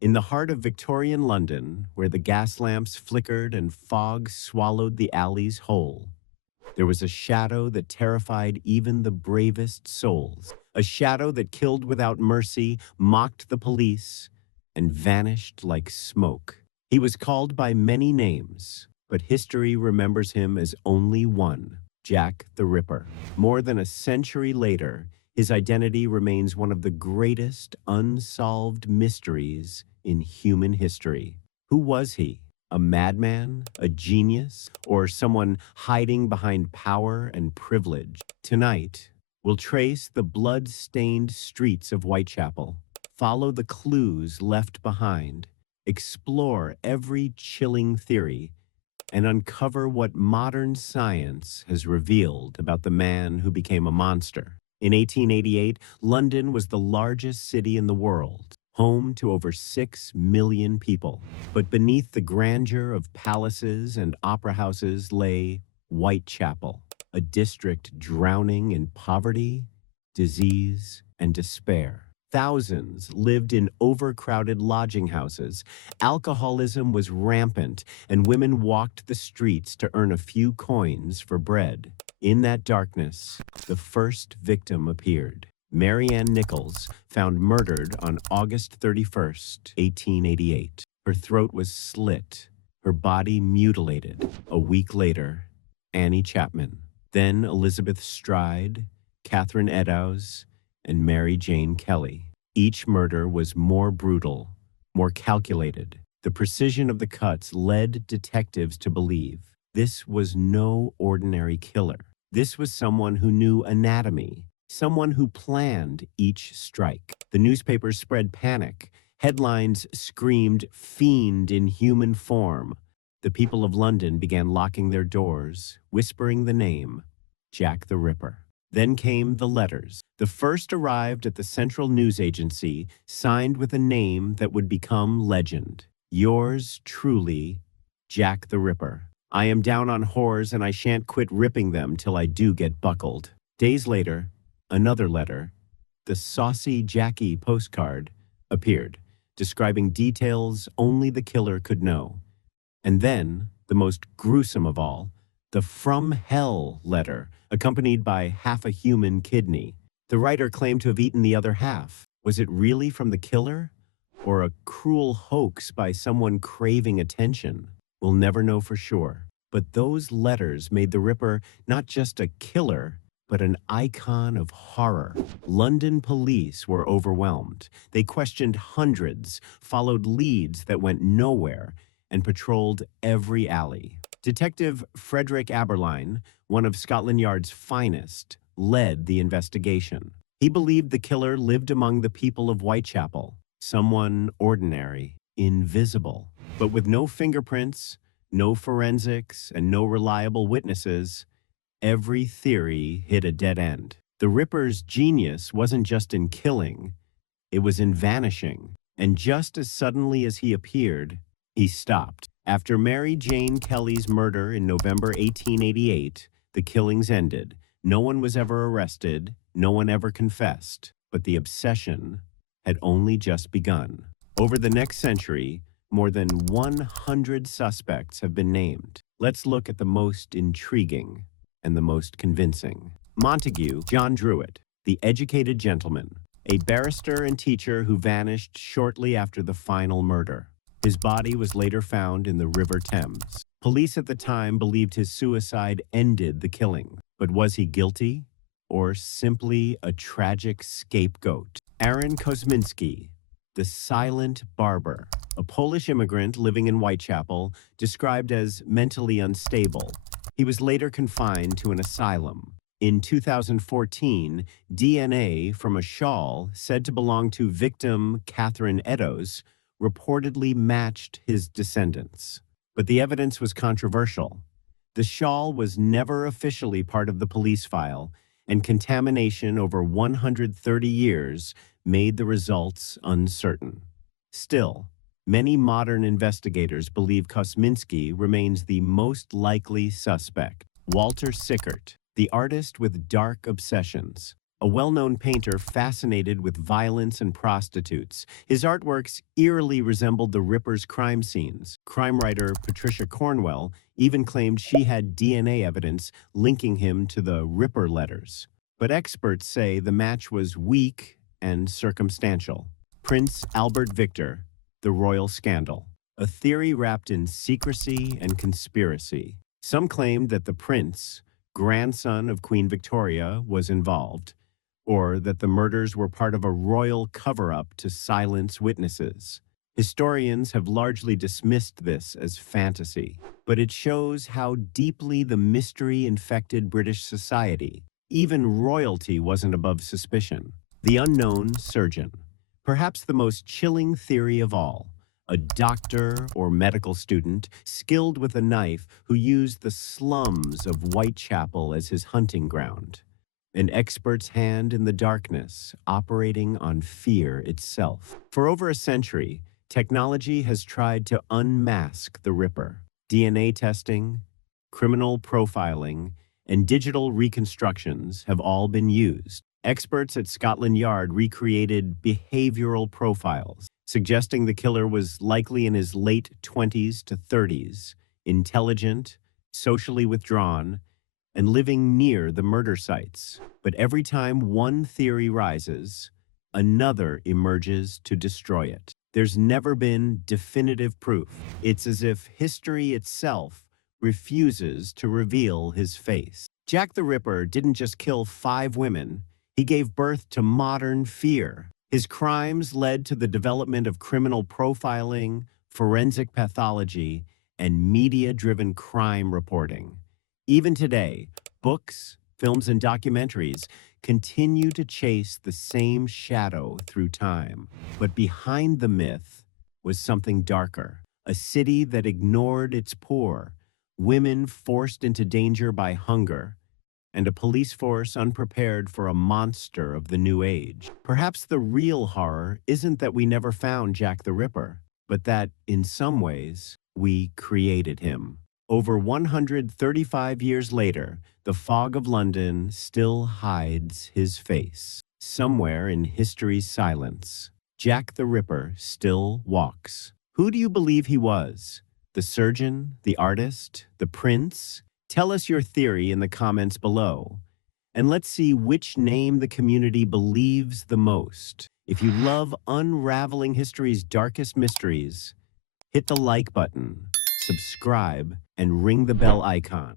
In the heart of Victorian London, where the gas lamps flickered and fog swallowed the alleys whole, there was a shadow that terrified even the bravest souls, a shadow that killed without mercy, mocked the police, and vanished like smoke. He was called by many names, but history remembers him as only one: Jack the Ripper. More than a century later, his identity remains one of the greatest unsolved mysteries in human history. Who was he? A madman, a genius, or someone hiding behind power and privilege? Tonight, we'll trace the blood-stained streets of Whitechapel, follow the clues left behind, explore every chilling theory, and uncover what modern science has revealed about the man who became a monster. In 1888, London was the largest city in the world, home to over 6 million people. But beneath the grandeur of palaces and opera houses lay Whitechapel, a district drowning in poverty, disease, and despair. Thousands lived in overcrowded lodging houses. Alcoholism was rampant, and women walked the streets to earn a few coins for bread. In that darkness, the first victim appeared. Marianne Nichols, found murdered on August 31st, 1888. Her throat was slit, her body mutilated. A week later, Annie Chapman, then Elizabeth Stride, Catherine Eddowes, and Mary Jane Kelly. Each murder was more brutal, more calculated. The precision of the cuts led detectives to believe this was no ordinary killer. This was someone who knew anatomy, someone who planned each strike. The newspapers spread panic. Headlines screamed, "Fiend in human form." The people of London began locking their doors, whispering the name, Jack the Ripper. Then came the letters. The first arrived at the Central News Agency, signed with a name that would become legend. Yours truly, Jack the Ripper. I am down on whores and I shan't quit ripping them till I do get buckled. Days later, another letter, the Saucy Jackie postcard, appeared, describing details only the killer could know. And then, the most gruesome of all, the From Hell letter, accompanied by half a human kidney. The writer claimed to have eaten the other half. Was it really from the killer? Or a cruel hoax by someone craving attention? We'll never know for sure. But those letters made the Ripper not just a killer, but an icon of horror. London police were overwhelmed. They questioned hundreds, followed leads that went nowhere, and patrolled every alley. Detective Frederick Aberline, one of Scotland Yard's finest, led the investigation. He believed the killer lived among the people of Whitechapel, someone ordinary, invisible. But with no fingerprints, no forensics, and no reliable witnesses, every theory hit a dead end. The Ripper's genius wasn't just in killing, it was in vanishing. And just as suddenly as he appeared, he stopped. After Mary Jane Kelly's murder in November 1888, the killings ended. No one was ever arrested, no one ever confessed, but the obsession had only just begun. Over the next century, more than 100 suspects have been named. Let's look at the most intriguing and the most convincing. Montague John Druitt, the educated gentleman, a barrister and teacher who vanished shortly after the final murder. His body was later found in the River Thames. Police at the time believed his suicide ended the killing. But was he guilty or simply a tragic scapegoat? Aaron Kosminski, the silent barber, a Polish immigrant living in Whitechapel, described as mentally unstable. He was later confined to an asylum. In 2014, DNA from a shawl said to belong to victim Catherine Eddowes reportedly matched his descendants. But the evidence was controversial. The shawl was never officially part of the police file, and contamination over 130 years made the results uncertain. Still, many modern investigators believe Kosminski remains the most likely suspect. Walter Sickert, the artist with dark obsessions, a well-known painter fascinated with violence and prostitutes. His artworks eerily resembled the Ripper's crime scenes. Crime writer Patricia Cornwell even claimed she had DNA evidence linking him to the Ripper letters. But experts say the match was weak and circumstantial. Prince Albert Victor, the royal scandal, a theory wrapped in secrecy and conspiracy. Some claimed that the prince, grandson of Queen Victoria, was involved, or that the murders were part of a royal cover-up to silence witnesses. Historians have largely dismissed this as fantasy, but it shows how deeply the mystery infected British society. Even royalty wasn't above suspicion. The unknown surgeon, perhaps the most chilling theory of all. A doctor or medical student skilled with a knife who used the slums of Whitechapel as his hunting ground. An expert's hand in the darkness, operating on fear itself. For over a century, technology has tried to unmask the Ripper. DNA testing, criminal profiling, and digital reconstructions have all been used. Experts at Scotland Yard recreated behavioral profiles, suggesting the killer was likely in his late 20s to 30s, intelligent, socially withdrawn, and living near the murder sites. But every time one theory rises, another emerges to destroy it. There's never been definitive proof. It's as if history itself refuses to reveal his face. Jack the Ripper didn't just kill 5 women, he gave birth to modern fear. His crimes led to the development of criminal profiling, forensic pathology, and media-driven crime reporting. Even today, books, films, and documentaries continue to chase the same shadow through time. But behind the myth was something darker. A city that ignored its poor, women forced into danger by hunger, and a police force unprepared for a monster of the new age. Perhaps the real horror isn't that we never found Jack the Ripper, but that, in some ways, we created him. Over 135 years later, the fog of London still hides his face. Somewhere in history's silence, Jack the Ripper still walks. Who do you believe he was? The surgeon, the artist, the prince? Tell us your theory in the comments below. And let's see which name the community believes the most. If you love unraveling history's darkest mysteries, hit the like button, subscribe, and ring the bell icon.